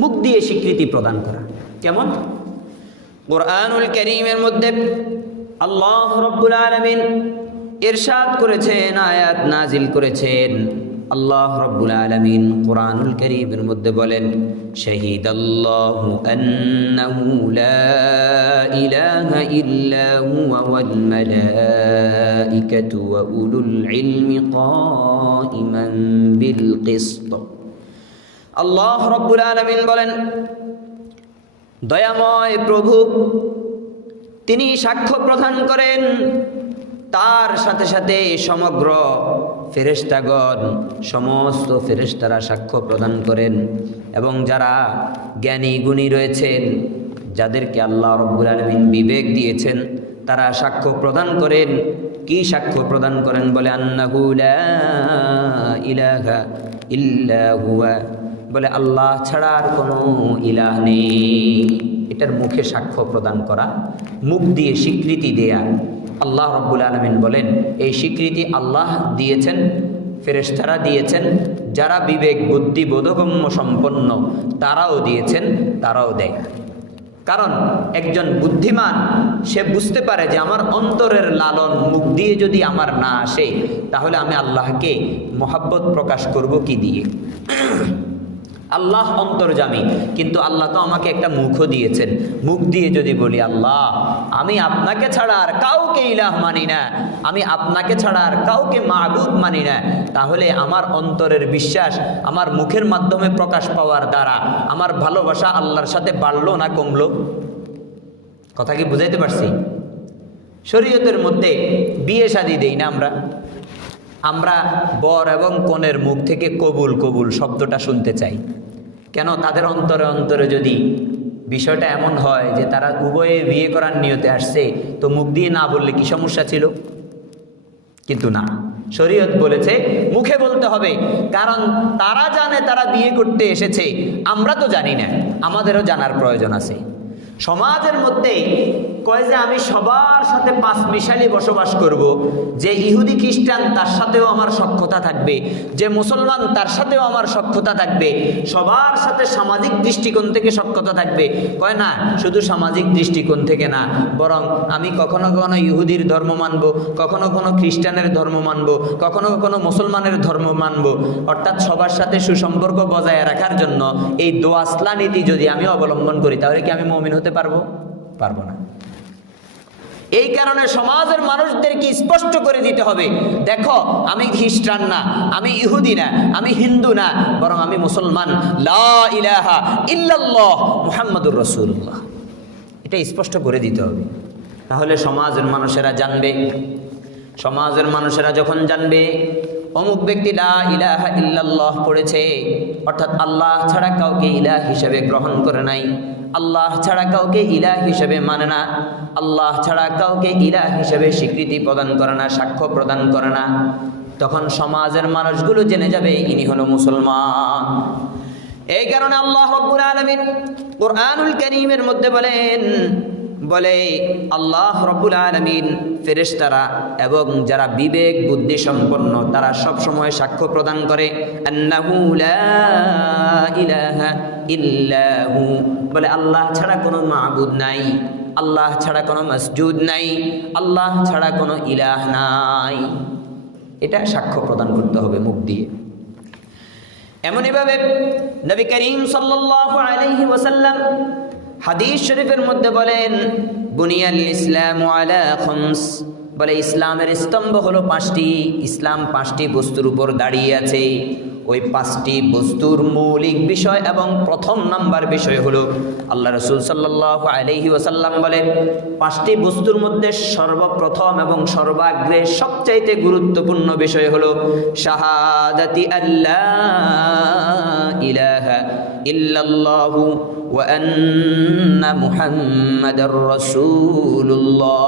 মুখ দিয়ে স্বীকৃতি প্রদান করা। কেমন? কুরআনুল কারীমের মধ্যে আল্লাহ রাব্বুল আলামিন ইরশাদ করেছেন, আয়াত নাজিল করেছেন। আল্লাহ রাব্বুল আলামিন কুরআনুল কারীমের মধ্যে বলেন, শাহিদাল্লাহু আন্নাহু লা ইলাহা ইল্লা হুয়া ওয়াল মালাইকাতু ওয়া উলুল ইলমি কাইমান বিল কিসত। আল্লাহ রাব্বুল আলামিন বলেন, দয়াময় প্রভু তিনি সাক্ষ্য প্রদান করেন, তার সাথে সাথে সমগ্র ফেরেশতাগণ, সমস্ত ফেরেশতারা সাক্ষ্য প্রদান করেন, এবং যারা জ্ঞানী গুণী রয়েছেন, যাদেরকে আল্লাহ রাব্বুল আলামিন বিবেক দিয়েছেন, তারা সাক্ষ্য প্রদান করেন। কি সাক্ষ্য প্রদান করেন? বলে আন্নাহু লা ইলাহা ইল্লা হুয়া, বলে আল্লাহ ছাড়া আর কোনো ইলাহ নেই। এটার মুখে সাক্ষ্য প্রদান করা, মুখ দিয়ে স্বীকৃতি দেয়া। আল্লাহ রাব্বুল আলামিন বলেন, এই স্বীকৃতি আল্লাহ দিয়েছেন, ফেরেশতারা দিয়েছেন, যারা বিবেক বুদ্ধি বোধগম্য সম্পন্ন তারাও দিয়েছেন, তারাও দেয়। কারণ একজন বুদ্ধিমান সে বুঝতে পারে যে আমার অন্তরের লালন মুখ দিয়ে যদি আমার না আসে, তাহলে আমি আল্লাহকে মহাব্বত প্রকাশ করব কি দিয়ে? আল্লাহ অন্তর্যামী, কিন্তু আল্লাহ তো আমাকে একটা মুখও দিয়েছেন। মুখ দিয়ে যদি বলি আল্লাহ আমি আপনাকে ছাড়া আর কাউকে ইলাহ মানি না, আমি আপনাকে ছাড়া আর কাউকে মাবুদ মানি না, তাহলে আমার অন্তরের বিশ্বাস আমার মুখের মাধ্যমে প্রকাশ পাওয়ার দ্বারা আমার ভালোবাসা আল্লাহর সাথে বাড়লো না কমলো? কথা কি বুঝাইতে পারছি? শরীয়তের মধ্যে বিয়ে শাদী দেই না আমরা বর এবং কনের মুখ থেকে কবুল কবুল শব্দটা শুনতে চাই। কেন? তাদের অন্তরে অন্তরে যদি বিষয়টা এমন হয় যে তারা উভয়ে বিয়ে করার নিয়তে আসছে, তো মুখ দিয়ে না বললে কি সমস্যা ছিল? কিন্তু না, শরীয়ত বলেছে মুখে বলতে হবে, কারণ তারা জানে তারা বিয়ে করতে এসেছে, আমরা তো জানি না, আমাদেরও জানার প্রয়োজন আছে। সমাজের মধ্যে কয় যে আমি সবার সাথে পাঁচ মিশালি বসবাস করব, যে ইহুদি খ্রিস্টান তার সাথেও আমার সখ্যতা থাকবে, যে মুসলমান তার সাথেও আমার সখ্যতা থাকবে, সবার সাথে সামাজিক দৃষ্টিকোণ থেকে সখ্যতা থাকবে। কয় না, শুধু সামাজিক দৃষ্টিকোণ থেকে না, বরং আমি কখনো কখনো ইহুদির ধর্ম মানব, কখনো কখনো খ্রিস্টানের ধর্ম মানব, কখনো কখনো মুসলমানের ধর্ম মানব। অর্থাৎ সবার সাথে সুসম্পর্ক বজায় রাখার জন্য এই দোয়াসলা নীতি যদি আমি অবলম্বন করি, তাহলে কি আমি মুমিন হতে পারবো? পারবো না। এই কারণে সমাজের মানুষদেরকে স্পষ্ট করে দিতে হবে, দেখো আমি খ্রিস্টান না, আমি ইহুদি না, আমি হিন্দু না, বরং আমি মুসলমান। লা ইলাহা ইল্লাল্লাহ মুহাম্মাদুর রাসূলুল্লাহ, এটা স্পষ্ট করে দিতে হবে। তাহলে সমাজের মানুষেরা জানবে। সমাজের মানুষেরা যখন জানবে অমুক ব্যক্তি লা ইলাহা ইল্লাল্লাহ পড়েছে, অর্থাৎ আল্লাহ ছাড়া কাউকে ইলাহ হিসেবে গ্রহণ করে নাই, আল্লাহ ছাড়া কাউকে ইলাহ হিসেবে মানে না, আল্লাহ ছাড়া কাউকে ইলাহ হিসেবে স্বীকৃতি প্রদান করে না, সাক্ষ্য প্রদান করে না, তখন সমাজের মানুষগুলো জেনে যাবে ইনি হলো মুসলমান। এই কারণে আল্লাহ রাব্বুল আলামিন কুরআনুল কারীমের মধ্যে বলে আল্লাহ রাব্বুল আলামিন ফেরেশতারা এবং যারা বিবেক বুদ্ধি সম্পন্ন তারা সব সময় সাক্ষ্য প্রদান করে, আন্নাহু লা ইলাহা ইল্লা হু, বলে আল্লাহ ছাড়া কোনো মাবুদ নাই, আল্লাহ ছাড়া কোনো মাসজুদ নাই, আল্লাহ ছাড়া কোনো ইলাহ নাই। এটা সাক্ষ্য প্রদান করতে হবে মুখ দিয়ে। এমনইভাবে নবী করিম সাল্লাল্লাহু আলাইহি ওয়াসাল্লাম হাদিস শরীফের মধ্যে বলেন, বুনিয়াল ইসলামু আলা খামস, বলে ইসলামের স্তম্ভ হলো পাঁচটি। ইসলাম পাঁচটি বস্তুর উপর দাঁড়িয়ে আছে। ওই পাঁচটি বস্তুর মৌলিক বিষয় এবং প্রথম নাম্বার বিষয় হলো, আল্লাহ রাসূল সাল্লাল্লাহু আলাইহি ওয়াসাল্লাম বলেন, পাঁচটি বস্তুর মধ্যে সর্বপ্রথম এবং সর্বাগ্রে সবচাইতে গুরুত্বপূর্ণ বিষয় হলো শাহাদাতি আল্লাহ ইলাহা ইল্লাল্লাহু ওয়া আন্না মুহাম্মাদার রাসূলুল্লাহ।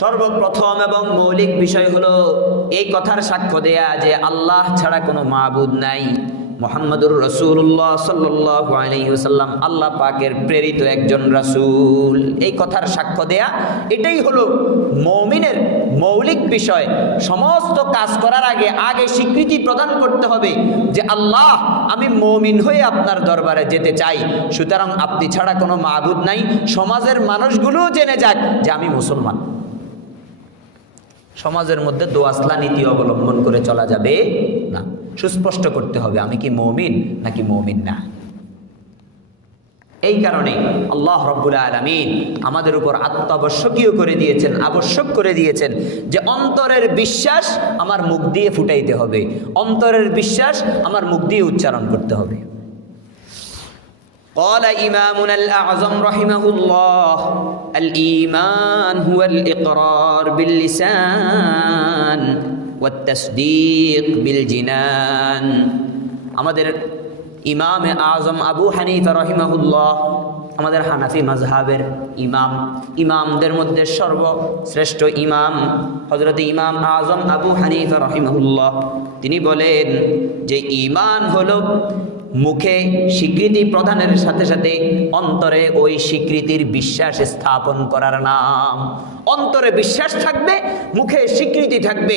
সর্বপ্রথম এবং মৌলিক বিষয় হলো এই কথার সাক্ষ্য দেয়া যে আল্লাহ ছাড়া কোনো মাবুদ নাই, মুহাম্মাদুর রাসূলুল্লাহ সাল্লাল্লাহু আলাইহি ওয়াসাল্লাম আল্লাহ পাকের প্রেরিত একজন রাসূল, এই কথার সাক্ষ্য দেয়া এটাই হলো মুমিনের মৌলিক বিষয়। সমস্ত কাজ করার আগে স্বীকৃতি প্রদান করতে হবে যে আল্লাহ, আমি মুমিন হয়ে আপনার দরবারে যেতে চাই, সুতরাং আপনি ছাড়া কোনো মাবুদ নাই। সমাজের মানুষগুলোও জেনে যাক যে আমি মুসলমান। সমাজের মধ্যে দোয়াসলা নীতি অবলম্বন করে চলা যাবে না, সুস্পষ্ট করতে হবে আমি কি মুমিন নাকি মুমিন না। এই কারণে আল্লাহ রাব্বুল আলামিন আমাদের উপর আত্মাবশ্যকীয় করে দিয়েছেন, আবশ্যক করে দিয়েছেন যে অন্তরের বিশ্বাস আমার মুখ দিয়ে ফুটাইতে হবে, অন্তরের বিশ্বাস আমার মুখ দিয়ে উচ্চারণ করতে হবে। قال إمامنا الأعظم رحمه الله: الإيمان هو الإقرار باللسان والتصديق بالجنان। আমাদের ইমাম আজম আবু হানিফা রহিমাহুল্লাহ, আমাদের হানাফি মাযহাবের ইমামদের মধ্যে সর্বশ্রেষ্ঠ ইমাম হযরত ইমাম আজম আবু হানিফা রহিমাহুল্লাহ, তিনি বলেন যে ঈমান হলো মুখে স্বীকৃতি প্রদানের সাথে সাথে অন্তরে ওই স্বীকৃতির বিশ্বাস স্থাপন করার নাম। অন্তরে বিশ্বাস থাকবে, মুখে স্বীকৃতি থাকবে,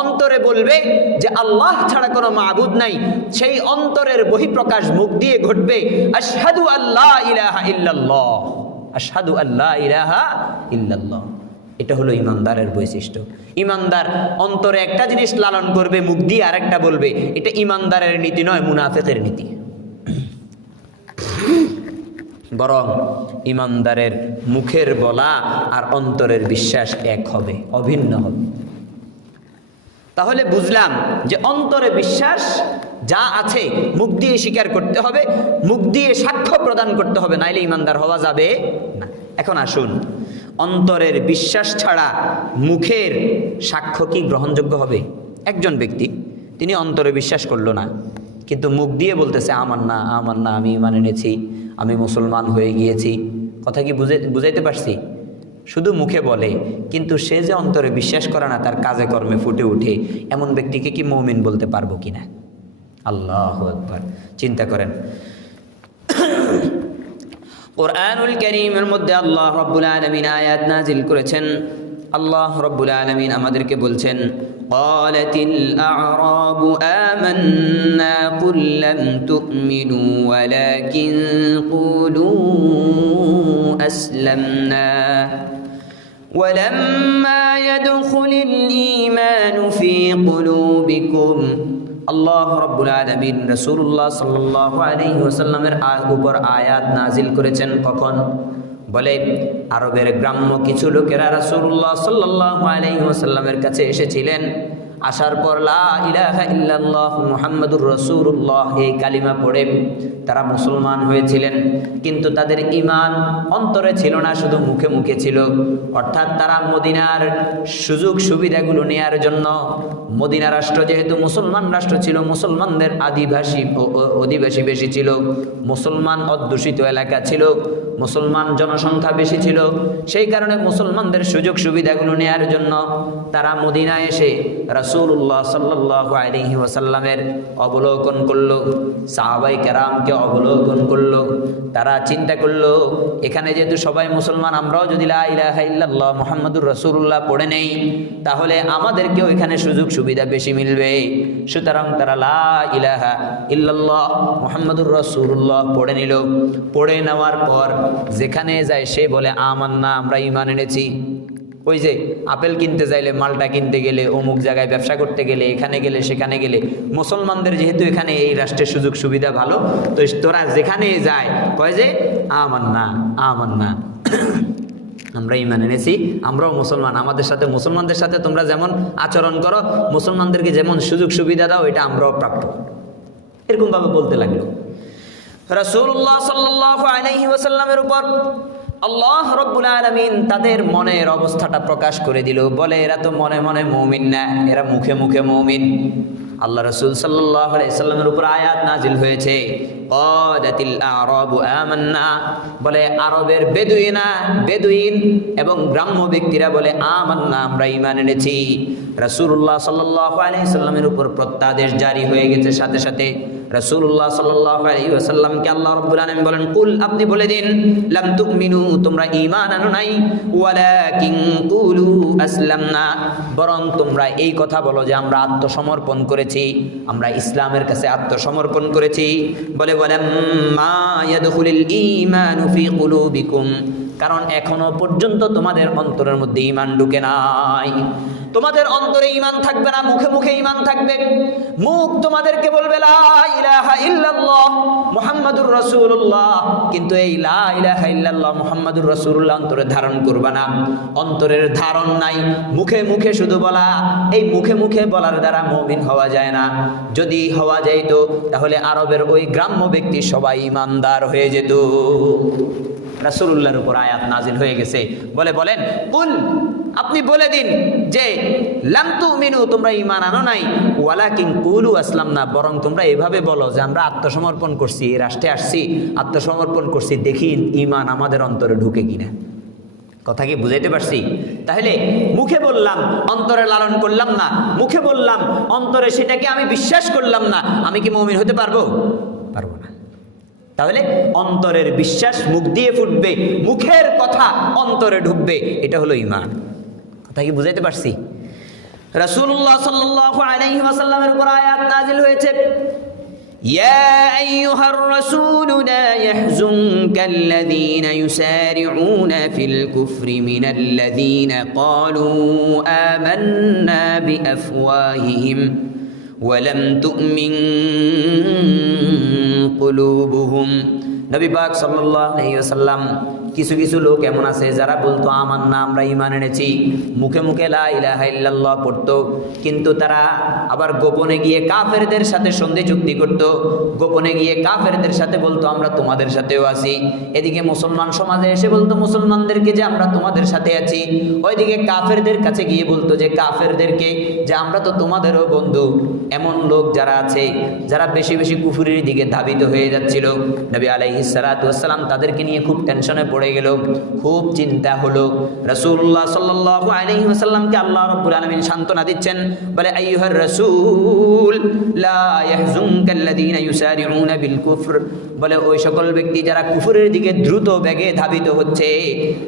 অন্তরে বলবে যে আল্লাহ ছাড়া কোনো মাবুদ নাই, সেই অন্তরের বহিঃপ্রকাশ মুখ দিয়ে ঘটবে আশহাদু আল্লা ইলাহা ইল্লাল্লাহ, আশহাদু আল্লা ইলাহা ইল্লাল্লাহ। এটা হলো ইমানদারের বৈশিষ্ট্য। ইমানদার অন্তরে একটা জিনিস লালন করবে, মুখ দিয়ে আরেকটা বলবে। এটা ইমানদারের নীতি নয়, মুনাফিকের নীতি। বরং ইমানদারের মুখের বলা আর অন্তরের বিশ্বাস এক হবে, অভিন্ন হবে। তাহলে বুঝলাম যে অন্তরে বিশ্বাস যা আছে মুখ দিয়ে স্বীকার করতে হবে, মুখ দিয়ে সাক্ষ্য প্রদান করতে হবে, নাইলে ইমানদার হওয়া যাবে না। এখন আসুন, অন্তরের বিশ্বাস ছাড়া মুখের সাক্ষ্য কি গ্রহণযোগ্য হবে? একজন ব্যক্তি তিনি অন্তরে বিশ্বাস করলো না, কিন্তু মুখ দিয়ে বলতেছে আমার না, আমি ঈমান এনেছি, আমি মুসলমান হয়ে গিয়েছি। কথা কি বুঝাইতে পারছি? শুধু মুখে বলে, কিন্তু সে যে অন্তরে বিশ্বাস করে না, তার কাজে কর্মে ফুটে ওঠে, এমন ব্যক্তিকে কি মুমিন বলতে পারবো কিনা? আল্লাহু আকবার। চিন্তা করেন, কুরআনুল কারীমের মধ্যে আল্লাহ রাব্বুল আলামিন আয়াত নাজিল করেছেন। আল্লাহ রাব্বুল আলামিন আমাদেরকে বলছেন, ক্বালাতিল আ'রাবু আমান্না কুল লাম তু'মিনু ওয়ালাকিন কুলু আসলামনা ওয়ালাম্মা ইয়াদখুলিল ঈমানু ফী কুলুবিকুম। আল্লাহ রাব্বুল আলামিন রাসূলুল্লাহ সাল্লাল্লাহু আলাইহি ওয়াসাল্লামের উপর আয়াত নাজিল করেছেন। কখন? বলে আরবের গ্রাম্য কিছু লোকেরা রাসূলুল্লাহ সাল্লাল্লাহু আলাইহি ওয়াসাল্লামের কাছে এসেছিলেন। আসার পর লা ইলাহা ইল্লাল্লাহ মুহাম্মাদুর রাসূলুল্লাহ এই কালিমা পড়ে তারা মুসলমান হয়েছিলেন, কিন্তু তাদের ঈমান অন্তরে ছিল না, শুধু মুখে মুখে ছিল। অর্থাৎ তারা মদিনার সুযোগ সুবিধাগুলো নেয়ার জন্য, মদিনা রাষ্ট্র যেহেতু মুসলমান রাষ্ট্র ছিল, মুসলমানদের অধিবাসী বেশি ছিল, মুসলমান অধ্যুষিত এলাকা ছিল, মুসলমান জনসংখ্যা বেশি ছিল, সেই কারণে মুসলমানদের সুযোগ সুবিধাগুলো নেয়ার জন্য তারা মদিনায় এসে রাসূলুল্লাহ সাল্লাল্লাহু আলাইহি ওয়াসাল্লামের অবলোকন করলো, সাহাবায়ে কেরামকে অবলোকন করলো। তারা চিন্তা করলো, এখানে যেহেতু সবাই মুসলমান, আমরাও যদি লা ইলাহা ইল্লাল্লাহ মুহাম্মাদুর রাসূলুল্লাহ পড়ে নেই, তাহলে আমাদেরকেও এখানে সুযোগ সুবিধা বেশি মিলবে। সুতরাং তারা লা ইলাহা ইল্লাল্লাহ মুহাম্মাদুর রাসূলুল্লাহ পড়ে নিল। পড়ে নেওয়ার পর যেখানে যায় সে বলে আমান্না, আমরা ঈমান এনেছি। ওই যে আপেল কিনতে যাইলে, মালটা কিনতে গেলে, অমুক জায়গায় ব্যবসা করতে গেলে, এখানে গেলে সেখানে গেলে, মুসলমানদের যেহেতু এখানে এই রাষ্ট্রের সুযোগ সুবিধা ভালো, তো তোরা যেখানে যায় কয় যে আমান্না, আমরা ঈমান এনেছি, আমরাও মুসলমান, আমাদের সাথে মুসলমানদের সাথে তোমরা যেমন আচরণ করো, মুসলমানদেরকে যেমন সুযোগ সুবিধা দাও, এটা আমরাও প্রাপ্য। এরকম ভাবে বলতে লাগলো। রাসূলুল্লাহ সাল্লাল্লাহু আলাইহি ওয়াসাল্লামের উপর আল্লাহ রাব্বুল আলামিন তাদের মনের অবস্থাটা প্রকাশ করে দিল। বলে এরা তো মনে মনে মুমিন না, এরা মুখে মুখে মুমিন। আল্লাহ রাসূল সাল্লাল্লাহু আলাইহি ওয়াসাল্লামের উপর আয়াত নাজিল হয়েছে, ক্বালাতিল আ'রাবু আমান্না। বলে আরবের বেদুইন এবং গ্রাম্য ব্যক্তিরা বলে আমান্না, আমরা ঈমান এনেছি। রাসূলুল্লাহ সাল্লাল্লাহু আলাইহি ওয়াসাল্লামের উপর প্রত্যাদেশ জারি হয়ে গেছে। সাথে সাথে রাসূলুল্লাহ সাল্লাল্লাহু আলাইহি ওয়াসাল্লামকে আল্লাহ রাব্বুল আলামিন বলেন, কুল, আপনি বলে দিন, লাম তুমিনু, তোমরা ঈমান আনো নাই, ওয়ালাকিন কুলু আসলামনা, বরং তোমরা এই কথা বলো যে আমরা আত্মসমর্পণ করেছি, আমরা ইসলামের কাছে আত্মসমর্পণ করেছি। বলে ওয়ালাম্মা ইয়াদখুলুল ঈমানু ফি কুলুবিকুম, কারণ এখনো পর্যন্ত তোমাদের অন্তরের মধ্যে ঈমান ঢুকে নাই। তোমাদের অন্তরে ঈমান থাকবে না, মুখে মুখে ঈমান থাকবে। মুখ তোমাদেরকে বলবে লা ইলাহা ইল্লাল্লাহ মুহাম্মাদুর রাসূলুল্লাহ, কিন্তু এই লা ইলাহা ইল্লাল্লাহ মুহাম্মাদুর রাসূলুল্লাহ অন্তরে ধারণ করবে না। অন্তরের ধারণ নাই, মুখে মুখে শুধু বলা। এই মুখে মুখে বলার দ্বারা মুমিন হওয়া যায় না। যদি হওয়া যাইত তাহলে আরবের ওই গ্রাম্য ব্যক্তি সবাই ঈমানদার হয়ে যেত। রাসূলুল্লাহর উপর আয়াত নাজিল হয়ে গেছে। বলেন কুল, আপনি বলে দিন যে লাম তুমিনু, তোমরা ঈমান আনো নাই, ওয়ালাকিন কুলু আসলামনা, বরং তোমরা এভাবে বলো যে আমরা আত্মসমর্পণ করছি, এই রাষ্ট্রে আসছি, আত্মসমর্পণ করছি, দেখি ঈমান আমাদের অন্তরে ঢুকে কিনা। কথা কি বুঝাইতে পারছি? তাহলে মুখে বললাম, অন্তরে লালন করলাম না, মুখে বললাম, অন্তরে সেটাকে আমি বিশ্বাস করলাম না, আমি কি মুমিন হতে পারবো? পারবো না। তাহলে অন্তরের বিশ্বাস মুখ দিয়ে ফুটবে, মুখের কথা অন্তরে ঢুকবে, এটা হলো ঈমান। কথা কি বুঝাইতে পারছি? রাসূলুল্লাহ সাল্লাল্লাহু আলাইহি ওয়াসাল্লামের উপর আয়াত নাযিল হয়েছে, ইয়া আইয়ুহার রাসূল লা ইয়াহজুনকাল্লাযীনা ইউসারিউনা ফিল কুফরি মিনাল্লাযীনা ক্বালু আমান্না বিআফওয়াহিহিম ওয়া লাম তুমিন কুলুবুহুম। নবী পাক সাল্লাল্লাহু আলাইহি ওয়াসাল্লাম, কিছু কিছু লোক এমন আছে যারা বলতো আমান্না, আমরা ঈমান এনেছি, মুখে মুখে লা ইলাহা ইল্লাল্লাহ পড়তো, কিন্তু তারা আবার গোপনে গিয়ে কাফেরদের সাথে সন্ধি চুক্তি করত, গোপনে গিয়ে কাফেরদের সাথে বলতো আমরা তোমাদের সাথেও আছি। এদিকে মুসলমান সমাজে এসে বলতো মুসলমানদেরকে যে আমরা তোমাদের সাথে আছি, ওইদিকে কাফেরদের কাছে গিয়ে বলতো যে কাফেরদেরকে যে আমরা তো তোমাদেরও বন্ধু। এমন লোক যারা আছে, যারা বেশি বেশি কুফরির দিকে ধাবিত হয়ে যাচ্ছিল, নবী আলাইহিস সালাতু ওয়াস সালাম তাদেরকে নিয়ে খুব টেনশনে পড়ে গেল, খুব চিন্তা হলো। রাসূলুল্লাহ সাল্লাল্লাহু আলাইহি ওয়াসাল্লামকে আল্লাহ রাব্বুল আলামিন সান্ত্বনা দিচ্ছেন, বলে আইয়ুহার রাসূল লা ইয়াহজুনকাল্লাযীনা ইউসারিউনা বিল কুফর, বলে ওই সকল ব্যক্তি যারা কুফরের দিকে দ্রুত বেগে ধাবিত হচ্ছে,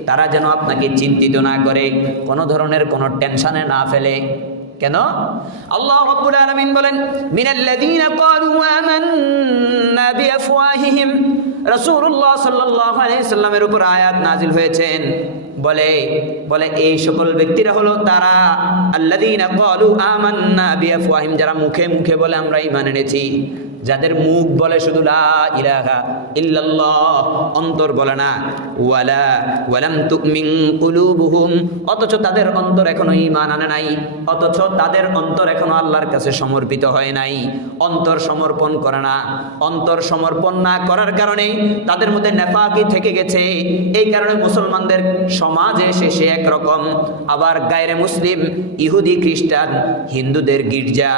তারা যেন আপনাকে চিন্তিত না করে, কোনো ধরনের কোনো টেনশনে না ফেলে। কেন? আল্লাহ রাব্বুল আলামিন বলেন, মিনাল্লাযীনা ক্বালু আমান্না বিআফওয়াহিহিম, রাসূলুল্লাহ সাল্লাল্লাহু আলাইহি সাল্লামের উপর আয়াত নাজিল হয়েছেন। বলে এই সকল ব্যক্তিরা হলো তারা আল্লাযীনা ক্বালু আমান্না বিআফওয়াহিহিম, যারা মুখে মুখে বলে আমরা ঈমান এনেছি, যাদের মুখ বলে শুধু লা ইলাহা ইল্লাল্লাহ, অন্তর বলে না, ওয়ালাম তুমিন কুলুবুহুম, অথচ তাদের অন্তর এখনো ঈমান আনে নাই, অথচ তাদের অন্তর এখনো আল্লাহর কাছে সমর্পিত হয় নাই, অন্তর সমর্পণ করে না। অন্তর সমর্পণ না করার কারণে তাদের মধ্যে নেফাকি থেকে গেছে। এই কারণে মুসলমানদের সমাজে শেষে একরকম, আবার গায়রে মুসলিম, ইহুদি খ্রিস্টান, হিন্দুদের গির্জা,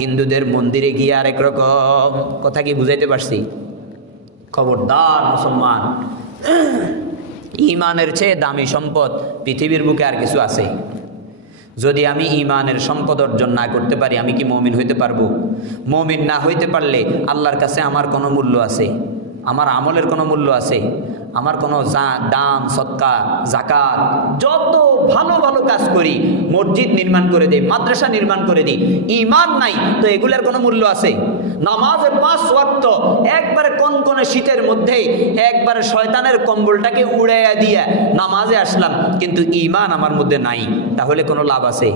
হিন্দুদের মন্দিরে গিয়ে আরেক রকম। কথা কি বুঝাইতে পারছি? খবরদার মুসলমান, ঈমানের চেয়ে দামি সম্পদ পৃথিবীর বুকে আর কিছু আছে? যদি আমি ঈমানের সম্পদ অর্জন না করতে পারি, আমি কি মুমিন হইতে পারবো? মুমিন না হইতে পারলে আল্লাহর কাছে আমার কোনো মূল্য আছে? আমার আমলের কোনো মূল্য আছে? আমার কোনো দান, সদকা, যাকাত, যত ভালো ভালো কাজ করি, মসজিদ নির্মাণ করে দিই, মাদ্রাসা নির্মাণ করে দিই, ঈমান নাই তো এগুলোর কোনো মূল্য আছে? নামাজে 5 ওয়াক্ত একবারে কোন শীতের মধ্যে একবারে শয়তানের কম্বলটাকে উড়াইয়া দিয়া নামাজে আসলাম, কিন্তু ঈমান আমার মধ্যে নাই, তাহলে কোনো লাভ আছে?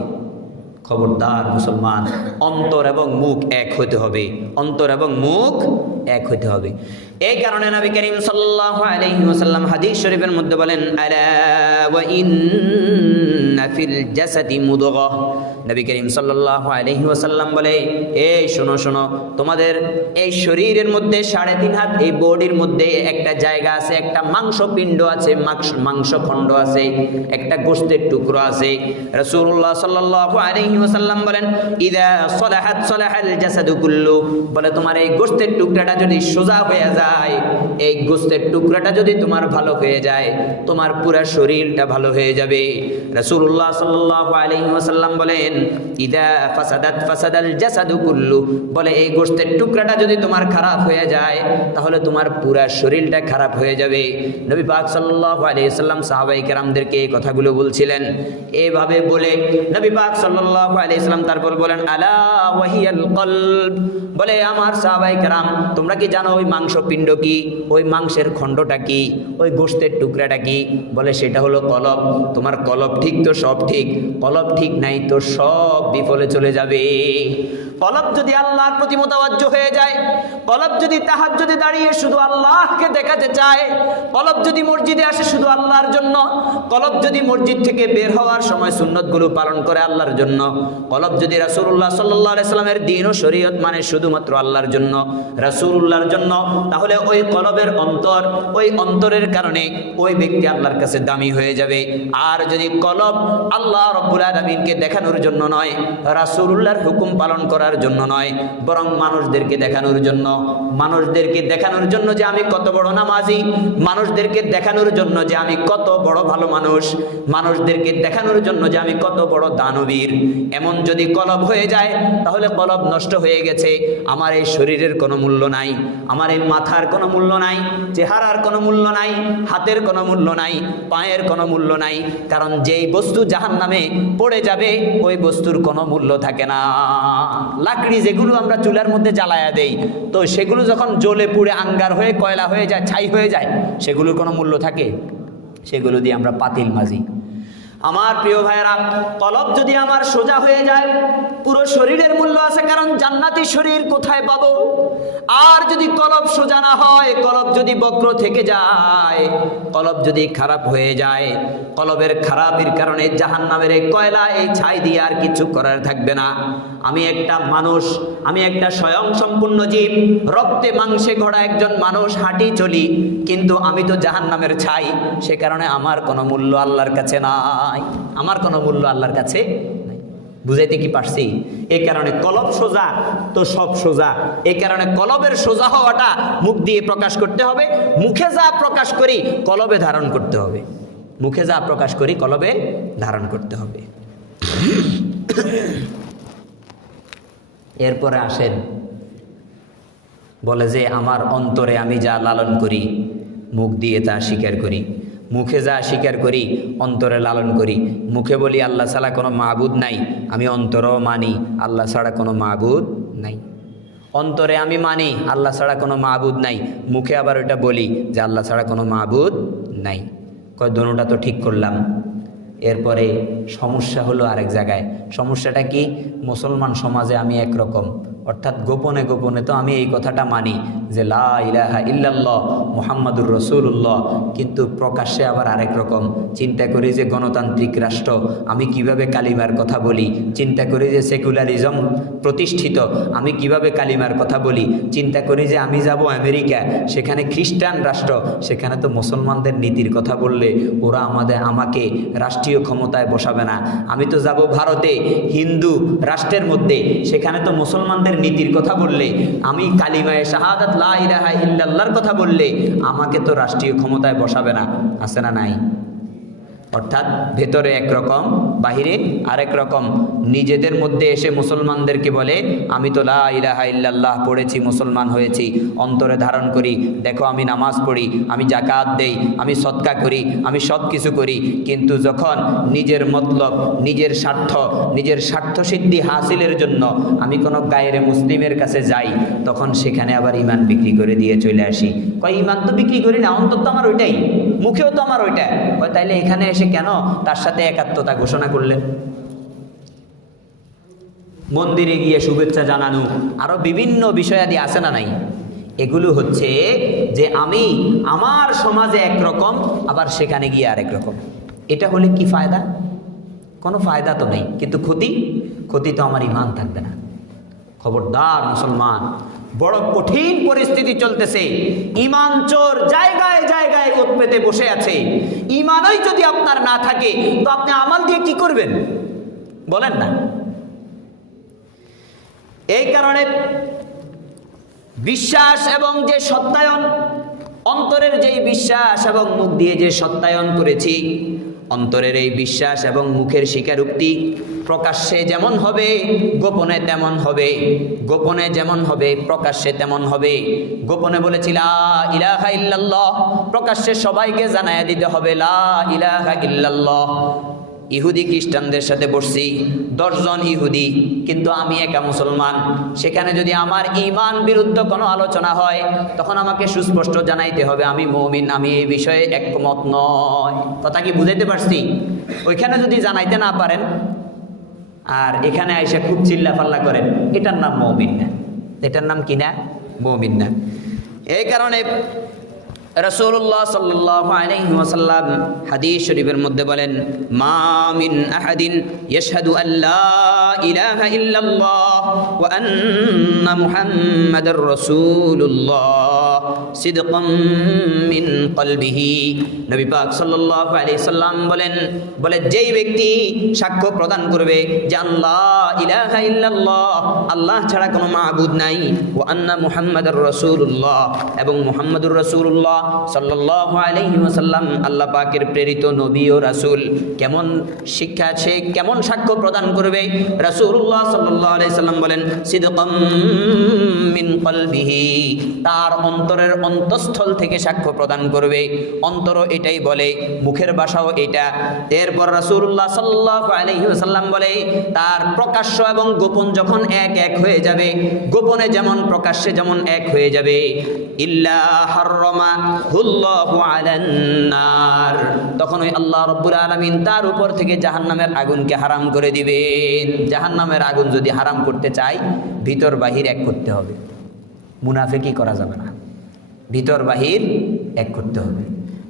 খবরদার মুসলমান, অন্তর এবং মুখ এক হতে হবে, অন্তর এবং মুখ এক হতে হবে। এই কারণে নবী করিম সাল্লাল্লাহু আলাইহি ওয়াসাল্লাম হাদিস শরীফের মধ্যে বলেন, আলা ওয়া ইন্না ফিল জাসাদি মুদগাহ, নবী করিম সাল্লাল্লাহু আলাইহি ওয়াসাল্লাম বলে, এই শোনো শোনো, তোমাদের এই শরীরের মধ্যে 3.5 হাত এই বডির মধ্যে একটা জায়গা আছে, একটা মাংসপিণ্ড আছে, মাংসখণ্ড আছে, একটা গোশতের টুকরো আছে। রাসূলুল্লাহ সাল্লাল্লাহু আলাইহি ওয়াসাল্লাম বলেন, ইযা সলাহাত সলাহাল জাসাদু কুল্লু, বলে তোমার এই গোশতের টুকরাটা যদি সোজা হয়ে যায়, এই গোশতের টুকরাটা যদি তোমার ভালো হয়ে যায়, তোমার পুরো শরীরটা ভালো হয়ে যাবে। রাসূলুল্লাহ সাল্লাল্লাহু আলাইহি ওয়াসাল্লাম বলেন, ইদা ফাসাদাত ফাসাদাল জাসাদু কুল্লু, বলে এই গোশতের টুকরাটা যদি তোমার খারাপ হয়ে যায় তাহলে তোমার পুরা শরীরটা খারাপ হয়ে যাবে। নবী পাক সাল্লাল্লাহু আলাইহি ওয়াসাল্লাম সাহাবায়ে কেরামদেরকে এই কথাগুলো বলছিলেন। এভাবে বলে নবী পাক সাল্লাল্লাহু আলাইহি ওয়াসাল্লাম তারপর বলেন আলা ওয়াহিয়াল কলব, বলে আমার সাহাবায়ে কেরাম তোমরা কি জানো ওই মাংসপিণ্ড কি, ওই মাংসের খণ্ডটা কি, ওই গোশতের টুকরাটা কি? বলে সেটা হলো কলব। তোমার কলব ঠিক তো সব ঠিক, কলব ঠিক নাই তো সব বিফলে চলে যাবে। কলব যদি আল্লাহর প্রতি মোতাওয়াজ্জহ হয়ে যায়, কলব যদি তাহাজ্জুদে দাঁড়িয়ে শুধু আল্লাহকে দেখাতে চায়, কলব যদি মসজিদে আসে শুধু আল্লাহর জন্য, কলব যদি মসজিদ থেকে বের হওয়ার সময় সুন্নতগুলো পালন করে আল্লাহর জন্য, কলব যদি রাসূলুল্লাহ সাল্লাল্লাহু আলাইহি সাল্লামের দ্বীন ও শরীয়ত মানে শুধুমাত্র আল্লাহর জন্য, রাসূলুল্লাহর জন্য, তাহলে ওই কলবের অন্তর, ওই অন্তরের কারণে ওই ব্যক্তি আল্লাহর কাছে দামি হয়ে যাবে। আর যদি কলব আল্লাহ রাব্বুল আলামিনকে দেখানোর জন্য নয়, রাসূলুল্লাহর হুকুম পালন করার জন্য নয়, বরং মানুষদেরকে দেখানোর জন্য, মানুষদেরকে দেখানোর জন্য যে আমি কত বড় নামাজি, মানুষদেরকে দেখানোর জন্য যে আমি কত বড় ভালো মানুষ, মানুষদেরকে দেখানোর জন্য যে আমি কত বড় দানবীর, এমন যদি কলব হয়ে যায় তাহলে কলব নষ্ট হয়ে গেছে। আমার এই শরীরের কোনো মূল্য নাই, আমার এই মাথার কোনো মূল্য নাই, চেহারার কোনো মূল্য নাই, হাতের কোনো মূল্য নাই, পায়ের কোনো মূল্য নাই, কারণ যেই বস্তু জাহান্নামে পড়ে যাবে ওই বস্তুর কোনো মূল্য থাকে না। লাকড়ি যেগুলো আমরা চুলার মধ্যে জ্বালায়া দেই, তো সেগুলো যখন জ্বলে পুড়ে আঙ্গার হয়ে কয়লা হয়ে যায়, ছাই হয়ে যায়, সেগুলোর কোনো মূল্য থাকে? সেগুলো দিয়ে আমরা পাতিল মাজি। আমার প্রিয় ভাইয়েরা, কলব যদি আমার সোজা হয়ে যায় পুরো শরীরের মূল্য আছে, কারণ জান্নাতি শরীর কোথায় পাবো? আর যদি কলব সোজা না হয়, কলব যদি বক্র থেকে যায়, কলব যদি খারাপ হয়ে যায়, কলবের খারাপের কারণে জাহান্নামের এই কয়লা, এই ছাই দিয়ে আর কিছু করার থাকবে না। আমি একটা মানুষ, আমি একটা স্বয়ং সম্পূর্ণ জীব, রক্তে মাংসে গড়া একজন মানুষ, হাঁটি চলি, কিন্তু আমি তো জাহান্নামের ছাই। সে কারণে আমার কোনো মূল্য আল্লাহর কাছে নাই, আমার কোনো মূল্য আল্লাহর কাছে নাই। বুঝাইতে কি পারছি? এই কারণে কলব সোজা তো সব সোজা। এই কারণে কলবের সোজা হওয়াটা মুখ দিয়ে প্রকাশ করতে হবে। মুখে যা প্রকাশ করি কলবে ধারণ করতে হবে, মুখে যা প্রকাশ করি কলবে ধারণ করতে হবে। এরপরে আসেন, বলে যে আমার অন্তরে আমি যা লালন করি মুখ দিয়ে তা স্বীকার করি, মুখে যা স্বীকার করি অন্তরে লালন করি। মুখে বলি আল্লাহ ছাড়া কোনো মাবুদ নাই, আমি অন্তরেও মানি আল্লাহ ছাড়া কোনো মাবুদ নাই। অন্তরে আমি মানি আল্লাহ ছাড়া কোনো মাবুদ নাই, মুখে আবার ওইটা বলি যে আল্লাহ ছাড়া কোনো মাবুদ নাই। কয় দোনোটা তো ঠিক করলাম। এরপরে সমস্যা হলো আরেক জায়গায়। সমস্যাটা কি? মুসলমান সমাজে আমি একরকম, অর্থাৎ গোপনে গোপনে তো আমি এই কথাটা মানি যে লা ইলাহা ইল্লাল্লাহ মুহাম্মাদুর রাসূলুল্লাহ, কিন্তু প্রকাশ্যে আবার আরেক রকম। চিন্তা করি যে গণতান্ত্রিক রাষ্ট্র, আমি কিভাবে কালিমার কথা বলি। চিন্তা করি যে সেকুলারিজম প্রতিষ্ঠিত, আমি কিভাবে কালিমার কথা বলি। চিন্তা করি যে আমি যাব আমেরিকা, সেখানে খ্রিস্টান রাষ্ট্র, সেখানে তো মুসলমানদের নীতির কথা বললে ওরা আমাকে রাষ্ট্রীয় ক্ষমতায় বসাবে না। আমি তো যাব ভারতে, হিন্দু রাষ্ট্রের মধ্যে, সেখানে তো মুসলমানদের নীতির কথা বললে, আমি কালিমায়ে শাহাদাত লা ইলাহা ইল্লাল্লাহর কথা বললে আমাকে তো রাষ্ট্রীয় ক্ষমতায় বসাবে না। আছে না নাই? অর্থাৎ ভেতরে একরকম, বাহিরে আরেক রকম। নিজেদের মধ্যে এসে মুসলমানদেরকে বলে আমি তো লা ইলাহা ইল্লাল্লাহ পড়েছি, মুসলমান হয়েছি, অন্তরে ধারণ করি, দেখো আমি নামাজ পড়ি, আমি যাকাত দেই, আমি সদকা করি, আমি সব কিছু করি। কিন্তু যখন নিজের মতলব, নিজের স্বার্থ সিদ্ধি হাসিলের জন্য আমি কোনো গায়রে মুসলিমের কাছে যাই, তখন সেখানে আবার ইমান বিক্রি করে দিয়ে চলে আসি। কয় ইমান তো বিক্রি করি না, অন্তর তো আমার ওইটাই, মুখেও তো আমার ওইটা। কয় তাইলে এখানে এসে কেন তার সাথে একাত্মতা ঘোষণা করলেন? মন্দিরে গিয়ে শুভেচ্ছা জানানো, আরো বিভিন্ন বিষয়াদি আছে না নাই? এগুলো হচ্ছে যে আমি আমার সমাজে একরকম, আবার সেখানে গিয়ে আরেক রকম। এটা হলে কি ফায়দা? কোনো ফায়দা তো নেই, কিন্তু ক্ষতি তো আমার ইমান থাকবে না। খবরদার মুসলমান, বড় কঠিন পরিস্থিতি চলতেছে, ইমান চোর জায়গায় জায়গায় ওত পেতে বসে আছে। ইমানই যদি আপনার না থাকে তো আপনি আমাল দিয়ে কি করবেন বলেন না? এই কারণে বিশ্বাস এবং যে সত্যায়ন, অন্তরের যেই বিশ্বাস এবং মুখ দিয়ে যে সত্যায়ন করেছি, অন্তরের এই বিশ্বাস এবং মুখের স্বীকারোক্তি প্রকাশ্যে যেমন হবে গোপনে তেমন হবে, গোপনে যেমন হবে প্রকাশ্যে তেমন হবে। গোপনে বলেছি লা ইলাহা ইল্লাল্লাহ, প্রকাশ্যে সবাইকে জানায়া দিতে হবে লা ইলাহা ইল্লাল্লাহ। ইহুদি খ্রিস্টানদের সাথে বসছি 10 জন ইহুদি, কিন্তু আমি একা মুসলমান। সেখানে যদি আমার ঈমান বিরুদ্ধ কোনো আলোচনা হয় তখন আমাকে সুস্পষ্ট জানাইতে হবে আমি মুমিন, আমি এই বিষয়ে একমত নয়। কথা কি বুঝাইতে পারছি? ওইখানে যদি জানাইতে না পারেন আর এখানে এসে খুব চিল্লাফাল্লা করেন, এটার নাম মুমিন না। এটার নাম কি না? মুমিন না। এই কারণে রাসূলুল্লাহ সাল্লাল্লাহু আলাইহি ওয়াসাল্লাম হাদিস শরীফের মধ্যে বলেন, মা মিন আহাদিন ইয়াশহাদু আল্লা ইলাহা ইল্লাল্লাহ ওয়া আন্না মুহাম্মাদার রাসূলুল্লাহ সিদকাম মিন কলবিহি। নবী পাক সাল্লাল্লাহু আলাইহি সাল্লাম বলে যেই ব্যক্তি সাক্ষ্য প্রদান করবে যে আল্লাহ ইলাহা ইল্লাল্লাহ, আল্লাহ ছাড়া কোনো মাবুদ নাই, ওয়া আন্না মুহাম্মাদার রাসূলুল্লাহ, এবং মুহাম্মাদুর রাসূলুল্লাহ সাল্লাল্লাহু আলাইহি ওয়াসাল্লাম আল্লাহ পাকের প্রেরিত নবী ও রাসূল। কেমন শিক্ষা আছে, কেমন সাক্ষ্য প্রদান করবে? রাসূলুল্লাহ সাল্লাল্লাহু আলাইহি সাল্লাম বলেন সিদকাম মিন কলবিহি, তার অন্তরের অন্তঃস্থল থেকে সাক্ষ্য প্রদান করবে। অন্তর এটাই বলে, মুখের ভাষাও এটা। এরপর রাসূলুল্লাহ সাল্লাল্লাহু আলাইহি ওয়াসাল্লাম বলে তার প্রকাশ্য এবং গোপন যখন এক এক হয়ে যাবে, গোপনে যেমন প্রকাশ্যে যেমন এক হয়ে যাবে, ইল্লা হাররামা হুল্লাহু আলান নার, তখন ওই আল্লাহ রাব্বুল আলামিন তার উপর থেকে জাহান্নামের আগুনকে হারাম করে দিবেন। জাহান্নামের আগুন যদি হারাম করতে চাই ভিতর বাহির এক করতে হবে, মুনাফিকি করা যাবে না। ভিতর বাহির এক করতে হবে।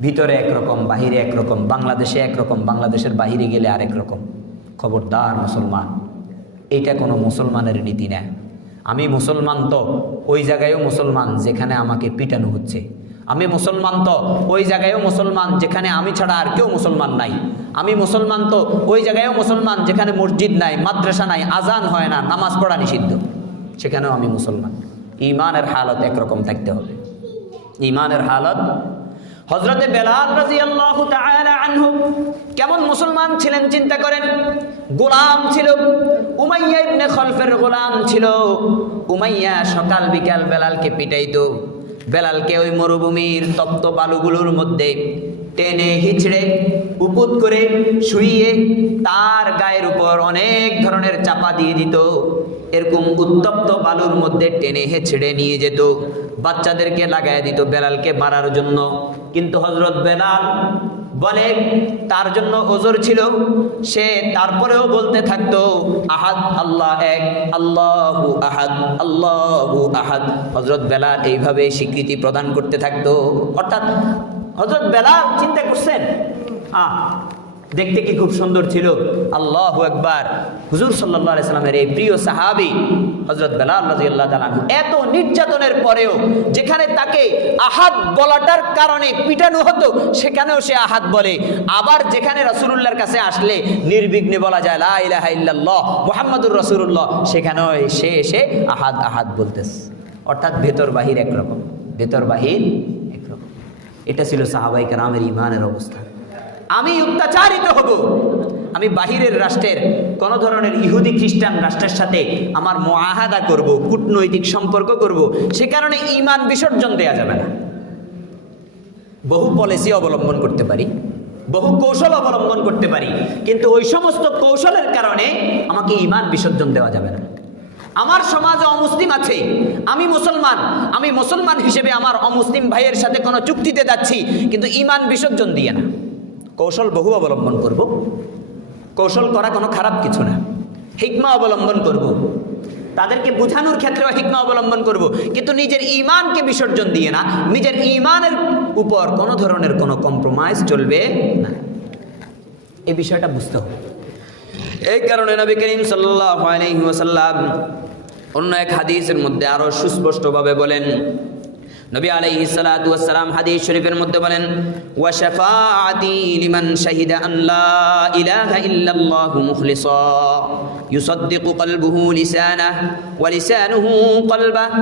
ভিতরে একরকম, বাহিরে একরকম, বাংলাদেশে একরকম, বাংলাদেশের বাহিরে গেলে আরেক রকম। খবরদার মুসলমান, এটা কোনো মুসলমানের নীতি না। আমি মুসলমান তো ওই জায়গায়ও মুসলমান যেখানে আমাকে পিটানো হচ্ছে। আমি মুসলমান তো ওই জায়গায়ও মুসলমান যেখানে আমি ছাড়া আর কেউ মুসলমান নাই। আমি মুসলমান তো ওই জায়গায়ও মুসলমান যেখানে মসজিদ নাই, মাদ্রাসা নাই, আজান হয় না, নামাজ পড়া নিষিদ্ধ, সেখানেও আমি মুসলমান। ঈমানের হালত একরকম থাকতে হবে। ঈমানের হালত। হযরতে বেলাল রাদিয়াল্লাহু তাআলা আনহু কেমন মুসলমান ছিলেন চিন্তা করেন। গোলাম ছিল, উমাইয়া ইবনে খলফের গোলাম ছিল। উমাইয়া সকাল বিকাল বেলালকে পিটাইতো। বেলালকে ওই মরুভূমির তপ্ত বালুগুলোর মধ্যে টেনে হিচড়ে উপুত করে শুইয়ে তার গায়ের উপর অনেক ধরনের চাপা দিয়ে দিত। এরকম উত্তপ্ত বালুর মধ্যে টেনে হেঁচড়ে নিয়ে যেত, বাচ্চাদেরকে লাগায় দিত বেলালকে মারার জন্য। কিন্তু হযরত বেলাল বলে তার জন্য ওজর ছিল, সে তারপরেও বলতে থাকতো আহাদ, আল্লাহ এক, আল্লাহু আহাদ, আল্লাহু আহাদ। হযরত বেলাল এইভাবে স্বীকৃতি প্রদান করতে থাকতো। অর্থাৎ হযরত বেলাল চিন্তা করছেন, দেখতে কি খুব সুন্দর ছিল। আল্লাহু আকবার। হুজুর সাল্লাল্লাহু আলাইহি সাল্লামের এই প্রিয় সাহাবী হযরত বেলাল রাদিয়াল্লাহু তাআলা এত নির্যাতনের পরেও যেখানে তাকে আহাদ বলাটার কারণে পিটানো হতো সেখানেও সে আহাদ বলে। আবার যেখানে রাসূলুল্লাহর কাছে আসলে নির্বিঘ্নে বলা যায় লা ইলাহা ইল্লাল্লাহ মুহাম্মাদুর রাসূলুল্লাহ, সেখানেও সে এসে আহাদ আহাদ বলতেছে। অর্থাৎ ভেতর বাহির একরকম, ভেতর বাহির একরকম। এটা ছিল সাহাবায়ে কেরামের ঈমানের অবস্থা। আমি অত্যাচারিত হব, আমি বাহিরের রাষ্ট্রের কোন ধরনের ইহুদি খ্রিস্টান রাষ্ট্রের সাথে আমার মুআহাদা করব, কূটনৈতিক সম্পর্ক করব, সে কারণে ঈমান বিসর্জন দেয়া যাবে না। বহু পলিসি অবলম্বন করতে পারি, বহু কৌশল অবলম্বন করতে পারি, কিন্তু ওই সমস্ত কৌশলের কারণে আমাকে ঈমান বিসর্জন দেওয়া যাবে না। আমার সমাজে অমুসলিম আছে, আমি মুসলমান, আমি মুসলমান হিসেবে আমার অমুসলিম ভাইয়ের সাথে কোনো চুক্তিতে যাচ্ছি, কিন্তু ঈমান বিসর্জন দিয়ে না। কৌশল বহু অবলম্বন করব। কৌশল করা কোনো খারাপ কিছু না, হিকমা অবলম্বন করব, তাদেরকে বোঝানোর ক্ষেত্রেও হিকমা অবলম্বন করব, কিন্তু নিজের ঈমানকে বিসর্জন দিয়ে না। নিজের ঈমানের উপর কোনো ধরনের কোনো কম্প্রোমাইজ চলবে না। এই বিষয়টা বুঝতে হবে। এই কারণে নবী করিম সাল্লাল্লাহু আলাইহি ওয়াসাল্লাম অন্য এক হাদিসের মধ্যে আরো সুস্পষ্টভাবে বলেন, নবী আলাইহিস সালাতু ওয়াস সালাম হাদিস শরীফের মধ্যে বলেন, ওয়া শাফাআতি লিমান শাহিদা আন লা ইলাহা ইল্লাল্লাহু মুখলিসা, ইউসাদ্দিকু কলবুহু লিসানাহু ওয়া লিসানুহু কলবাহু।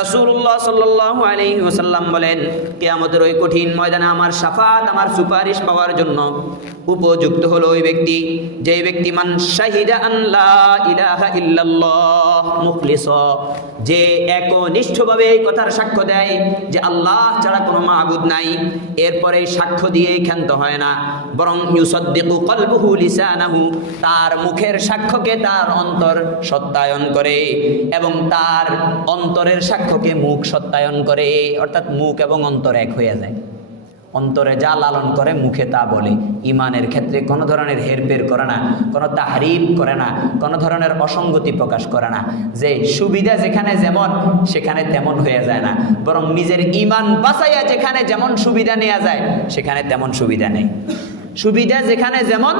রাসূলুল্লাহ সাল্লাল্লাহু আলাইহি ওয়াসাল্লাম বলেন, কিয়ামতের ওই কঠিন ময়দানে আমার শাফাত, আমার সুপারিশ পাওয়ার জন্য উপযুক্ত হলো ওই ব্যক্তি, যে ব্যক্তি মান শাহিদা আন লা ইলাহা ইল্লাল্লাহ মুখলিসা, যে একনিষ্ঠভাবে এই কথার সাক্ষ্য দেয় যে আল্লাহ ছাড়া কোনো মাবুদ নাই, এরপরে সাক্ষ্য দিয়েই ক্ষান্ত হয় না, বরং ইউসাদ্দিকু কলবুহু লিসানাহু, তার মুখের সাক্ষ্যকে তার অন্তর সত্যায়ন করে এবং তার অন্তরের সাক্ষ্যকে মুখ সত্যায়ন করে, অর্থাৎ মুখ এবং অন্তর এক হয়ে যায়। অন্তরে যা লালন করে মুখে তা বলে। ইমানের ক্ষেত্রে কোনো ধরনের হেরফের করে না, কোনো তাহরিফ করে না, কোনো ধরনের অসঙ্গতি প্রকাশ করে না, যে সুবিধা যেখানে যেমন সেখানে তেমন হয়ে যায় না, বরং নিজের ইমান বাঁচাইয়া যেখানে যেমন সুবিধা নেওয়া যায় সেখানে তেমন সুবিধা নেই। সুবিধা যেখানে যেমন,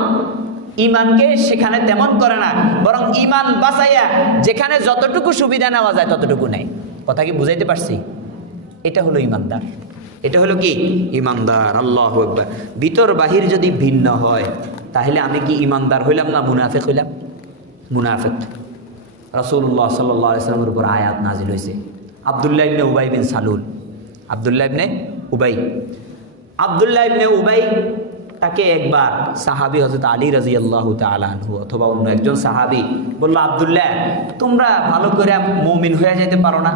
ইমানকে সেখানে তেমন করে না, বরং ইমান বাঁচাইয়া যেখানে যতটুকু সুবিধা নেওয়া যায় ততটুকু নেই। কথা কি বুঝাইতে পারছি? এটা হলো ইমানদার। এটা হলো কি? ইমানদার। আল্লাহু আকবার। ভিতর বাহির যদি ভিন্ন হয় তাহলে আমি কি ইমানদার হইলাম না মুনাফিক হইলাম? মুনাফিক। রাসূলুল্লাহ সাল্লাল্লাহু আলাইহি ওয়াসাল্লামের উপর আয়াত নাজিল হয়েছে। আব্দুল্লাহ ইবনে উবাই বিন সালুল, আব্দুল্লাহ ইবনে উবাই, আব্দুল্লাহ ইবনে উবাই তাকে একবার সাহাবী হযরত আলী রাদিয়াল্লাহু তাআলা আনহু অথবা অন্য একজন সাহাবী বলল, আব্দুল্লাহ তোমরা ভালো করে মুমিন হয়ে যেতে পারো না?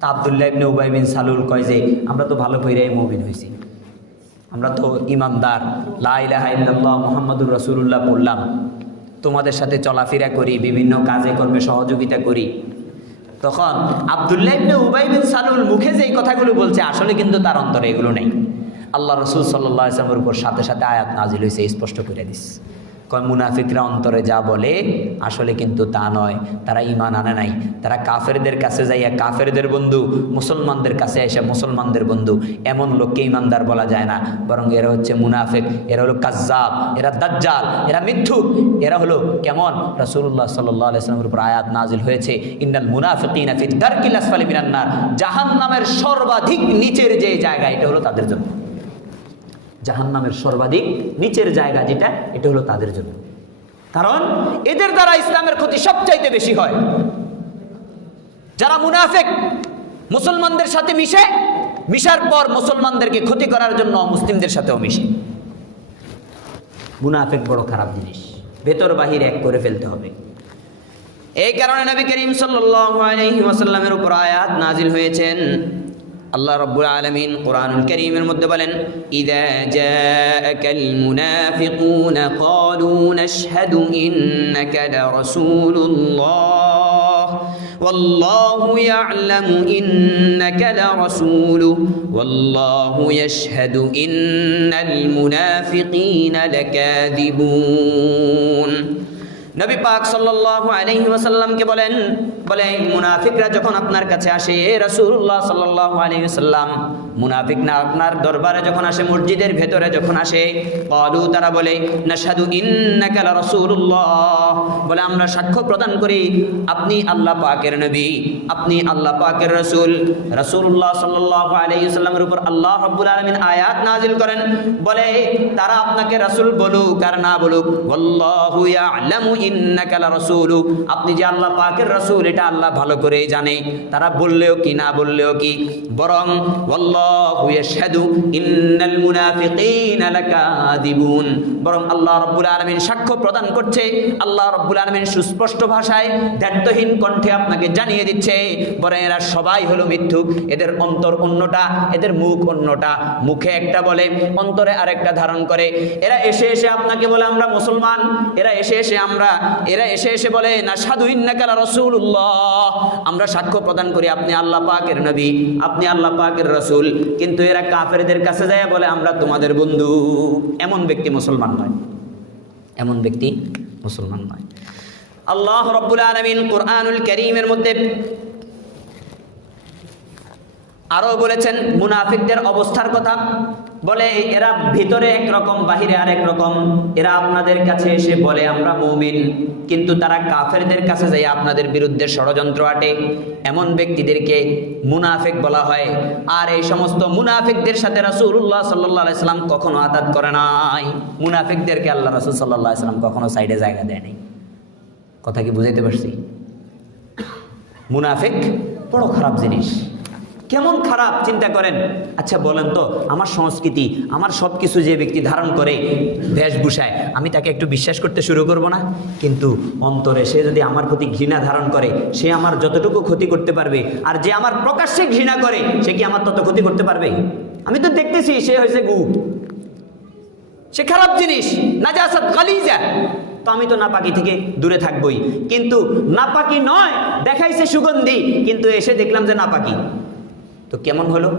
তা আব্দুল্লাহ ইবনে উবাই বিন সালুল কয় যে আমরা তো ভালো কইরাই মুমিন হইছি, আমরা তো ইমানদার, লা ইলাহা ইল্লাল্লাহ মুহাম্মাদুর রাসূলুল্লাহ বললাম, তোমাদের সাথে চলাফেরা করি, বিভিন্ন কাজে কর্মে সহযোগিতা করি। তখন আব্দুল্লাহ ইবনে উবাই বিন সালুল মুখে যে এই কথাগুলো বলছে আসলে কিন্তু তার অন্তরে এগুলো নেই। আল্লাহ রাসূল সাল্লাল্লাহু আলাইহি ওয়াসাল্লামের উপর সাথে সাথে আয়াত নাজিল হয়েছে, স্পষ্ট করে দিস, কয় মুনাফিকরা অন্তরে যা বলে আসলে কিন্তু তা নয়, তারা ঈমান আনে নাই, তারা কাফেরদের কাছে যাইয়া কাফেরদের বন্ধু, মুসলমানদের কাছে এসে মুসলমানদের বন্ধু, এমন লোককে ঈমানদার বলা যায় না, বরং এরা হচ্ছে মুনাফিক, এরা হলো কাজ্জাব, এরা দাজ্জাল, এরা মিথ্যুক, এরা হলো কেমন? রাসূলুল্লাহ সাল্লাল্লাহু আলাইহি ওয়াসাল্লামের উপর আয়াত নাজিল হয়েছে, ইন্নাল মুনাফিকিনা ফি দারকিল আসফালি মিনান নার, জাহান্নামের সর্বাধিক নিচের যে জায়গা এটা হলো তাদের জন্য। জাহান্নামের সর্বাধিক নিচের জায়গা যেটা, এটা হলো তাদের জন্য। কারণ এদের দ্বারা ইসলামের ক্ষতি সবচাইতে বেশি হয়। যারা মুনাফিক মুসলমানদের সাথে মিশে, মিশার পর মুসলমানদেরকে ক্ষতি করার জন্য মুসলিমদের সাথেও মিশে। মুনাফিক বড় খারাপ জিনিস, ভেতর বাহির এক করে ফেলতে হবে। এই কারণে নবী করিম সাল্লাল্লাহু আলাইহি ওয়াসাল্লামের উপর আয়াত নাজিল হয়েছেন। আল্লাহ রাব্বুল আলামিন কোরআনুল কারীমের মধ্যে বলেন, ইযা জাআকাল মুনাফিকুনা ক্বালু নাশহাদু ইন্নাকা লারাসূলুল্লাহ ওয়াল্লাহু ইয়া'লামু ইন্নাকা লারাসূলুহু ওয়াল্লাহু ইয়াশহাদু ইন্নাল মুনাফিকিনা লাকাযিবুন। নবী পাক সাল্লাল্লাহু আলাইহি ওয়াসাল্লামকে বলেন, বলে মুনাফিকরা যখন আপনার কাছে আসে, রাসূলুল্লাহ সাল্লাল্লাহু আলাইহি ওয়াসাল্লাম, মুনাফিক না আপনার দরবারে যখন আসে, মসজিদের ভেতরে যখন আসে, ক্বালু তারা বলে, নাশহাদু ইন্নাকা লারাসূলুল্লাহ, বলে আমরা সাক্ষ্য প্রদান করি আপনি আল্লাহ পাকের নবী, আপনি আল্লাহ পাকের রাসূল। রাসূলুল্লাহ সাল্লাল্লাহু আলাইহি ওয়াসাল্লামের উপর আল্লাহ রাব্বুল আলামিন আয়াত নাজিল করেন, বলে তারা আপনাকে রাসূল বলুক আর না বলুক, ওয়াল্লাহু ইয়া'লামু ইন্নাকা লারাসূলু, আপনি যে আল্লাহ পাকের রাসূল এটা আল্লাহ ভালো করেই জানে, তারা বললেও কি না বললেও কি, বরং ওয়াল্লাহু ইয়াশহাদু ইন্নাল মুনাফিকিনা লাকাযিবুন, বরং আল্লাহ রাব্বুল আলামিন সাক্ষ্য প্রদান করছে, আল্লাহ রাব্বুল আলামিন সুস্পষ্ট ভাষায় দ্ব্যর্থহীন কণ্ঠে আপনাকে জানিয়ে দিচ্ছে, বরং এরা সবাই হলো মিথ্যুক, এদের অন্তর অন্যটা, এদের মুখ অন্যটা, মুখে একটা বলে অন্তরে আরেকটা ধারণ করে। এরা এসে এসে আপনাকে বলে আমরা মুসলমান, এরা এসে এসে বলে নাশহাদু ইন্নাকা লারাসূলুল্লাহ, আমরা সাক্ষ্য প্রদান করি আপনি আল্লাহ পাকের নবী, আপনি আল্লাহ পাকের রাসূল, কিন্তু এরা কাফেরদের কাছে যায় বলে আমরা তোমাদের বন্ধু। এমন ব্যক্তি মুসলমান নয়, এমন ব্যক্তি মুসলমান নয়। আল্লাহ রাব্বুল আলামিন কোরআনুল কারীমের মধ্যে আরো বলেছেন মুনাফিকদের অবস্থার কথা, বলে এরা ভিতরে একরকম বাহিরে আরেক রকম, এরা আপনাদের কাছে এসে বলে আমরা মুমিন, কিন্তু তারা কাফেরদের কাছে যায় আপনাদের বিরুদ্ধে ষড়যন্ত্র আটে, এমন ব্যক্তিদেরকে মুনাফিক বলা হয়। আর এই সমস্ত মুনাফিকদের সাথে রাসূলুল্লাহ সাল্লাল্লাহু আলাইহি সাল্লাম কখনো আতাত করে নাই, মুনাফিকদেরকে আল্লাহ রাসূল সাল্লাল্লাহু আলাইহি সাল্লাম কখনো সাইডে জায়গা দেয় নাই। কথা কি বুঝাইতে পারছি? মুনাফিক বড় খারাপ জিনিস। কেমন খারাপ চিন্তা করেন। আচ্ছা বলেন তো, আমার সংস্কৃতি, আমার সব কিছু যে ব্যক্তি ধারণ করে বেশভূষায়, আমি তাকে একটু বিশ্বাস করতে শুরু করব না? কিন্তু অন্তরে সে যদি আমার প্রতি ঘৃণা ধারণ করে, সে আমার যতটুকু ক্ষতি করতে পারবে, আর যে আমার প্রকাশ্যে ঘৃণা করে সে কি আমার তত ক্ষতি করতে পারবে? আমি তো দেখতেছি সে হয়েছে গু, সে খারাপ জিনিস, নাজাসাত গালিজা। তো আমি তো নাপাকি থেকে দূরে থাকবই। কিন্তু নাপাকি নয়, দেখাইছে সুগন্ধি, কিন্তু এসে দেখলাম যে নাপাকি। তো কেমন হলো?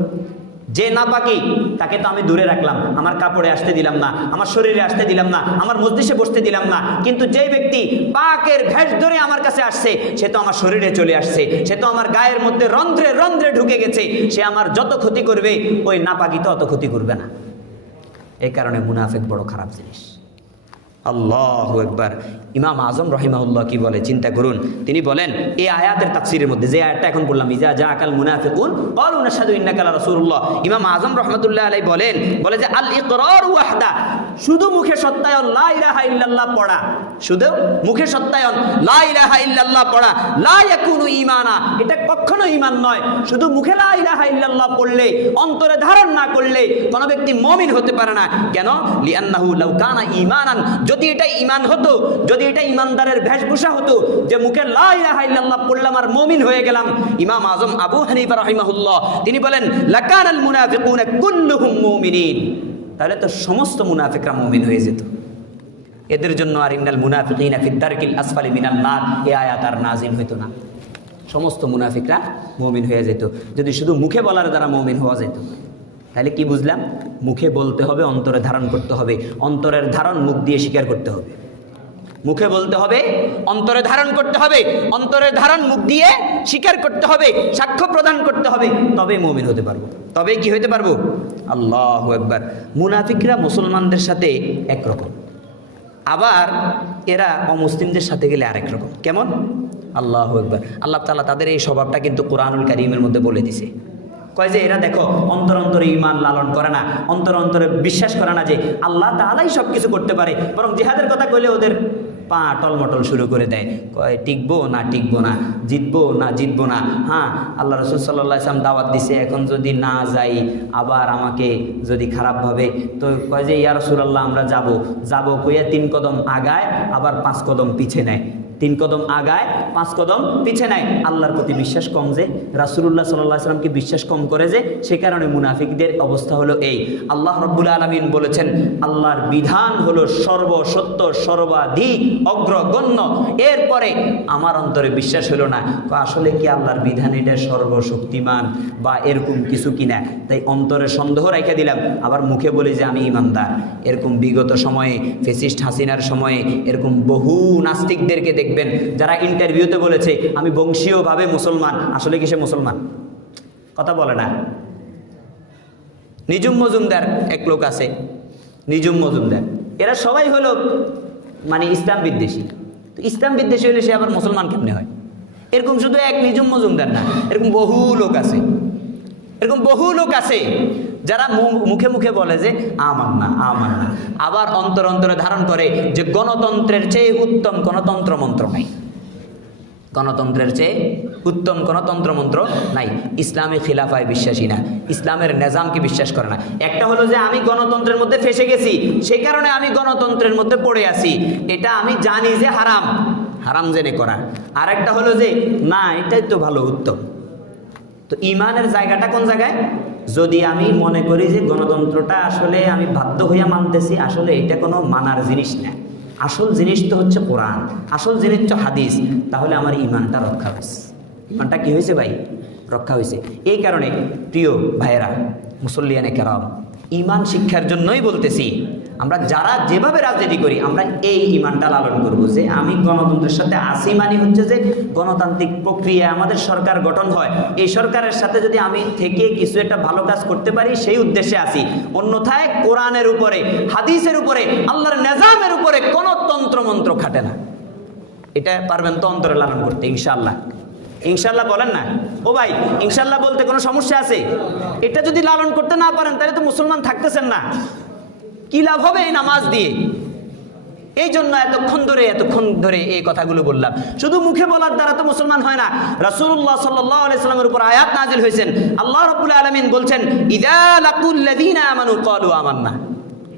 যে নাপাকি তাকে তো আমি দূরে রাখলাম, আমার কাপড়ে আসতে দিলাম না, আমার শরীরে আসতে দিলাম না, আমার মস্তিষ্কে বসতে দিলাম না। কিন্তু যে ব্যক্তি পাকের ভেষ ধরে আমার কাছে আসছে, সে তো আমার শরীরে চলে আসছে, সে তো আমার গায়ের মধ্যে রন্ধ্রে রন্ধ্রে ঢুকে গেছে। সে আমার যত ক্ষতি করবে, ওই নাপাকি তো অত ক্ষতি করবে না। এই কারণে মুনাফিক বড় খারাপ জিনিস। আল্লাহু আকবার। ইমাম আজম রাহিমাহুল্লাহ কি বলে চিন্তা করুন। তিনি বলেন এই আয়াতের তাফসীরের মধ্যে, যে আয়াতটা এখন বললাম, ইজা জাআকাল মুনাফিকুন ক্বালু নাশহাদু ইন্নাকা লারাসূলুল্লাহ, ইমাম আজম রাহমাতুল্লাহ আলাইহি বলে যে আল ইকরার ওয়াহদা, শুধু মুখে সত্যায়ন লা ইলাহা ইল্লাল্লাহ পড়া, শুধু মুখে সত্যায়ন লা ইলাহা ইল্লাল্লাহ পড়া, লা ইয়াকুনু ঈমানা, এটা কখনো ঈমান নয়। শুধু মুখে লা ইলাহা ইল্লাল্লাহ পড়লে, অন্তরে ধারণ না করলে কোন ব্যক্তি মুমিন হতে পারে না। কেন? লিআন্নাহু লাউ কানা ঈমানান, যদি এটা ঈমান হতো, যদি এটা ঈমানদারের বেশভূষা হতো, যে মুখে লা ইলাহা ইল্লাল্লাহ পড়লাম আর মুমিন হয়ে গেলাম। ইমাম আজম আবু হানিফা রাহিমাহুল্লাহ তিনি বলেন লাকানাল মুনাফিকুনা কুল্লুহুম মুমিনিন, তাহলে তো সমস্ত মুনাফিকরা মুমিন হয়ে যেত। এদের জন্য আর ইন্নাল মুনাফিকিনা ফিদ দারকিল আসফালি মিনান নার, এই আয়াত আর নাজিল হইতো না। সমস্ত মুনাফিকরা মুমিন হয়ে যেত যদি শুধু মুখে বলার দ্বারা মুমিন হওয়া যেত। তাহলে কি বুঝলাম? মুখে বলতে হবে, অন্তরে ধারণ করতে হবে। অন্তরের ধারণ মুখ দিয়ে স্বীকার করতে হবে। মুখে বলতে হবে, অন্তরে ধারণ করতে হবে, অন্তরের ধারণ মুখ দিয়ে স্বীকার করতে হবে, সাক্ষ্য প্রদান করতে হবে, তবে মুমিন হতে পারবো। তবে কি হতে পারবো? আল্লাহু আকবার। মুনাফিকরা মুসলমানদের সাথে একরকম, আবার এরা অমুসলিমদের সাথে গেলে আরেক রকম। কেমন? আল্লাহু আকবার। আল্লাহ তাআলা তাদের এই স্বভাবটা কিন্তু কোরআনুল কারীমের মধ্যে বলে দিছে। কয় যে এরা দেখো অন্তর অন্তরে ঈমান লালন করে না, অন্তর অন্তরে বিশ্বাস করে না যে আল্লাহ তাআলাই সব কিছু করতে পারে, বরং জিহাদের কথা কইলে ওদের পা টলমটল শুরু করে দেয়। কয় টিকবো না টিকবো না, জিতবো না জিতবো না। হ্যাঁ, আল্লাহ রাসূল সাল্লাল্লাহু আলাইহি ওয়াসাল্লাম দাওয়াত দিছে, এখন যদি না যাই আবার আমাকে যদি খারাপ ভাবে, তো কয় যে ইয়া রাসূলুল্লাহ আমরা যাবো কইয়া 3 কদম আগায় আবার 5 কদম পিছে নেয়, 3 কদম আগায় 5 কদম পিছে নেয়। আল্লাহর প্রতি বিশ্বাস কম, যে রাসূলুল্লাহ সাল্লাল্লাহু আলাইহি ওয়াসাল্লামকে বিশ্বাস কম করে, যে সে কারণে মুনাফিকদের অবস্থা হলো এই। আল্লাহ রাব্বুল আলামিন বলেছেন আল্লাহর বিধান হলো সর্বসত্য, সর্বাধিক অগ্রগণ্য। এরপরে আমার অন্তরে বিশ্বাস হলো না, আসলে কি আল্লাহর বিধান এটা সর্বশক্তিমান বা এরকম কিছু কিনা, তাই অন্তরে সন্দেহ রেখে দিলাম, আবার মুখে বলি যে আমি ঈমানদার। এরকম বিগত সময়ে ফ্যাসিস্ট হাসিনার সময়ে এরকম বহু নাস্তিকদেরকে দেখবেন যারা ইন্টারভিউতে বলেছে আমি বংশীয়ভাবে মুসলমান, আসলে কি সে মুসলমান? কথা বলে না। নিজুম মজুমদার এক লোক আছে, নিজুম মজুমদার, এরা সবাই হলো মানে ইসলাম বিদ্বেষী। তো ইসলাম বিদ্বেষী হলে সে আবার মুসলমান কেমনে হয়? এরকম শুধু এক নিজুম মজুমদার না, এরকম বহু লোক আছে, এরকম বহু লোক আছে যারা মুখে মুখে বলে যে আমার না, আবার অন্তর অন্তরে ধারণ করে যে গণতন্ত্রের চেয়ে উত্তম কোনো তন্ত্রমন্ত্র নাই, গণতন্ত্রের চেয়ে উত্তম কোনো তন্ত্রমন্ত্র নাই। ইসলামী খিলাফায় বিশ্বাসী না, ইসলামের নিজামকে বিশ্বাস করে না। একটা হলো যে আমি গণতন্ত্রের মধ্যে ফেসে গেছি, সেই কারণে আমি গণতন্ত্রের মধ্যে পড়ে আছি, এটা আমি জানি যে হারাম, হারাম জেনে করা। আর একটা হলো যে না এটাই তো ভালো, উত্তম। তো ইমানের জায়গাটা কোন জায়গায়? যদি আমি মনে করি যে গণতন্ত্রটা আসলে আমি বাধ্য হইয়া মানতেছি, আসলে এটা কোনো মানার জিনিস না, আসল জিনিস তো হচ্ছে কোরআন, আসল জিনিস তো হাদিস, তাহলে আমার ইমানটা রক্ষা হয়েছে। ইমানটা কি হয়েছে ভাই? রক্ষা হয়েছে। এই কারণে প্রিয় ভাইয়েরা, মুসল্লিয়ানে কেরাম, ইমান শিক্ষার জন্যই বলতেছি, আমরা যারা যেভাবে রাজনীতি করি আমরা এই ইমানটা লালন করব যে আমি গণতন্ত্রের সাথে আসি, মানে হচ্ছে যে গণতান্ত্রিক প্রক্রিয়া আমাদের সরকার গঠন হয়, এই সরকারের সাথে যদি আমি থেকে কিছু একটা ভালো কাজ করতে পারি সেই উদ্দেশ্যে আসি। অন্যথায় কোরআনের উপরে, হাদিসের উপরে, আল্লাহর নিজামের উপরে কোনো তন্ত্রমন্ত্র খাটে না। এটা পারবেন তো অন্তরে লালন করতে? ইনশাআল্লাহ, ইনশাআল্লাহ বলেন না ও ভাই, ইনশাআল্লাহ বলতে কোনো সমস্যা আছে? এটা যদি লালন করতে না পারেন তাহলে তো মুসলমান থাকতেছেন না। কি লাভ হবে এই নামাজ দিয়ে? এই জন্য এতক্ষণ ধরে এই কথাগুলো বললাম। শুধু মুখে বলার দ্বারা তো মুসলমান হয় না। রাসূলুল্লাহ সাল্লাল্লাহু আলাইহি সাল্লামের উপর আয়াত নাজিল হয়েছেন। আল্লাহ রাব্বুল আলামিন বলছেন, ইযা লাকুল্লাযীনা আমানু ক্বালু আমান্না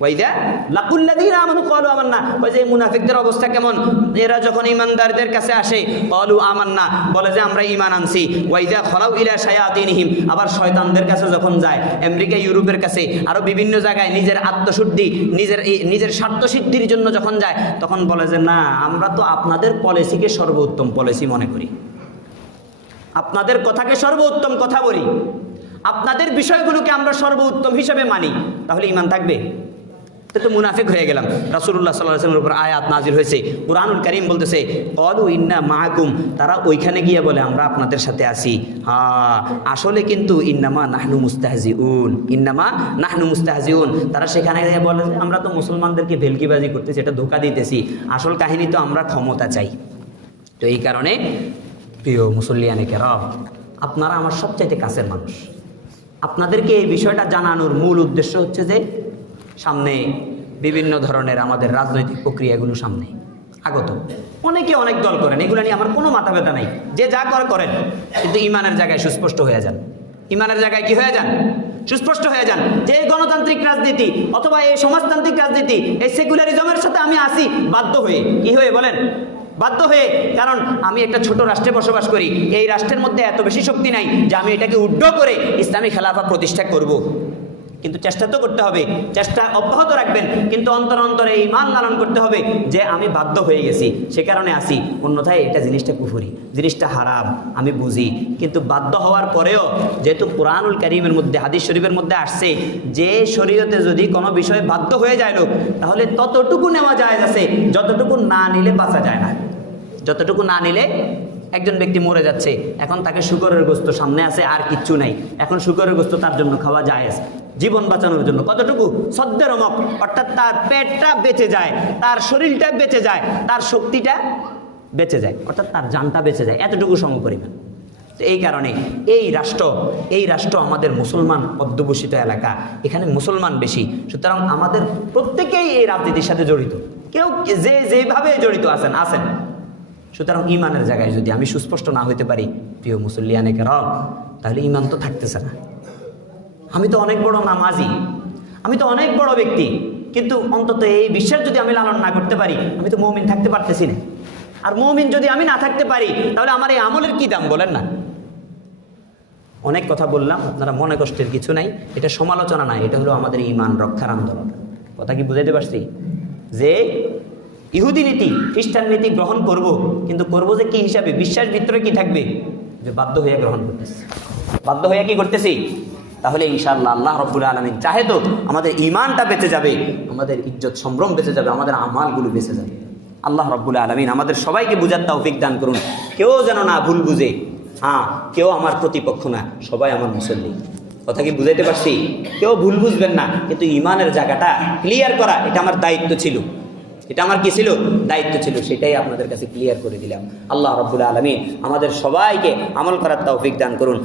ওয়া ইযা লাকুল্লাযীনা আমানু ক্বালু আমান্না। ওই যে মুনাফিকদের অবস্থা কেমন, এরা যখন ঈমানদারদের কাছে আসে ক্বালু আমান্না, বলে যে আমরা ঈমান আনছি। ওয়া ইযা খালাউ ইলা শায়াতিনহিম, আবার শয়তানদের কাছে যখন যায়, আমেরিকা ইউরোপের কাছে আরো বিভিন্ন জায়গায় নিজের আত্মশুদ্ধি, নিজের স্বার্থসিদ্ধির জন্য যখন যায়, তখন বলে যে না, আমরা তো আপনাদের পলিসিকে সর্বোত্তম পলিসি মনে করি, আপনাদের কথাকে সর্বোত্তম কথা বলি, আপনাদের বিষয়গুলোকে আমরা সর্বোত্তম হিসেবে মানি। তাহলে ঈমান থাকবে? তো মুনাফিক হয়ে গেলাম। রাসূলুল্লাহ সাল্লাল্লাহু আলাইহি ওয়াসাল্লামের উপর আয়াত নাজিল হয়েছে, কুরআনুল কারীম বলতেছে ক্বালু ইন্না মাআকুম, তারা ওইখানে গিয়ে বলে আমরা আপনাদের সাথে আছি। আসলে কিন্তু ইন্নামা নাহনু মুস্তাহজিউন, ইন্নামা নাহনু মুস্তাহজিউন, তারা সেখানে গিয়ে বলে যে আমরা তো মুসলমানদেরকে ভেলকিবাজি করতেছি, এটা ধোঁকা দিতেছি, আসল কাহিনী তো আমরা ক্ষমতা চাই। তো এই কারণে প্রিয় মুসল্লিয়ানে কেরাম, আপনারা আমার সবচাইতে কাছের মানুষ। আপনাদেরকে এই বিষয়টা জানানোর মূল উদ্দেশ্য হচ্ছে যে সামনে বিভিন্ন ধরনের আমাদের রাজনৈতিক প্রক্রিয়াগুলো সামনে আগত, অনেকে অনেক দল করেন, এগুলো নিয়ে আমার কোনো মাথা ব্যথা নাই, যে যা করে করেন, কিন্তু ইমানের জায়গায় সুস্পষ্ট হয়ে যান। ইমানের জায়গায় কি হয়ে যান? সুস্পষ্ট হয়ে যান যে এই গণতান্ত্রিক রাজনীতি অথবা এই সমাজতান্ত্রিক রাজনীতি, এই সেকুলারিজমের সাথে আমি আসি বাধ্য হয়ে। কি হয়ে বলেন? বাধ্য হয়ে। কারণ আমি একটা ছোট রাষ্ট্রে বসবাস করি, এই রাষ্ট্রের মধ্যে এত বেশি শক্তি নাই যে আমি এটাকে উড্ড করে ইসলামী খেলাফা প্রতিষ্ঠা করব। কিন্তু চেষ্টা তো করতে হবে, চেষ্টা অব্যাহত রাখবেন, কিন্তু অন্তরে ঈমান লালন করতে হবে যে আমি বাধ্য হয়ে গেছি, সে কারণে আসি। অন্যথায় এটা জিনিসটা কুফরি, জিনিসটা হারাম, আমি বুঝি। কিন্তু বাধ্য হওয়ার পরেও যেহেতু কুরআনুল কারীমের মধ্যে, হাদিস শরীফের মধ্যে আসছে যে শরীয়তে যদি কোনো বিষয়ে বাধ্য হয়ে যায় লোক, তাহলে ততটুকু নেওয়া যায় আছে যতটুকু না নিলে বাঁচা যায় না। যতটুকু না নিলে, একজন ব্যক্তি মরে যাচ্ছে, এখন তাকে শুকরের গোশত সামনে আছে, আর কিচ্ছু নাই, এখন শুকরের গোশত তার জন্য খাওয়া যায় জীবন বাঁচানোর জন্য। কতটুকু? সদ্যের রমক, অর্থাৎ তার পেটটা বেঁচে যায়, তার শরীরটা বেঁচে যায়, তার শক্তিটা বেঁচে যায়, অর্থাৎ তার জানটা বেঁচে যায়, এতটুকু সমপরিমাণ। তো এই কারণে এই রাষ্ট্র আমাদের মুসলমান অধ্যুষিত এলাকা, এখানে মুসলমান বেশি, সুতরাং আমাদের প্রত্যেকেই এই রাজনীতির সাথে জড়িত, কেউ যেভাবে জড়িত আছেন। সুতরাং ঈমানের জায়গায় যদি আমি সুস্পষ্ট না হইতে পারি, প্রিয় মুসল্লিয়ানে কেরাম, তাহলে ঈমান তো থাকতেছে না। আমি তো অনেক বড় নামাজি, আমি তো অনেক বড় ব্যক্তি, কিন্তু অন্তত এই বিশ্বাস যদি আমি লালন না করতে পারি, আমি তো মুমিন থাকতে পারতেছি না। আর মুমিন যদি আমি না থাকতে পারি, তাহলে আমার এই আমলের কি দাম বলেন না? অনেক কথা বললাম, আপনারা মনে কষ্টের কিছু নাই, এটা সমালোচনা নাই, এটা হলো আমাদের ঈমান রক্ষার আন্দোলন। কথা কি বুঝাইতে পারছি? যে ইহুদি নীতি, খ্রিস্টান নীতি গ্রহণ করব, কিন্তু করব যে কি হিসাবে? বিশ্বাস ভিতরে কি থাকবে? যে বাধ্য হয়ে গ্রহণ করতেছি, বাধ্য হয়ে কি করতেছি। তাহলে ইনশাআল্লাহ আল্লাহ রাব্বুল আলামিন চাহে তো আমাদের ঈমানটা বেঁচে যাবে, আমাদের ইজ্জত সম্ভ্রম বেঁচে যাবে, আমাদের আমালগুলো বেঁচে যাবে। আল্লাহ রাব্বুল আলামিন আমাদের সবাইকে বুঝার তৌফিক দান করুন। কেউ যেন না ভুল বুঝে, কেউ আমার প্রতিপক্ষ না, সবাই আমার মুসল্লি। কথা কি বুঝাইতে পারছি? কেউ ভুল বুঝবেন না, কিন্তু ঈমানের জায়গাটা ক্লিয়ার করা এটা আমার দায়িত্ব ছিল, এটা আমার কি ছিল? দায়িত্ব ছিল। সেটাই আপনাদের কাছে ক্লিয়ার করে দিলাম। আল্লাহ রাব্বুল আলামিন আমাদের সবাইকে আমল করার তৌফিক দান করুন।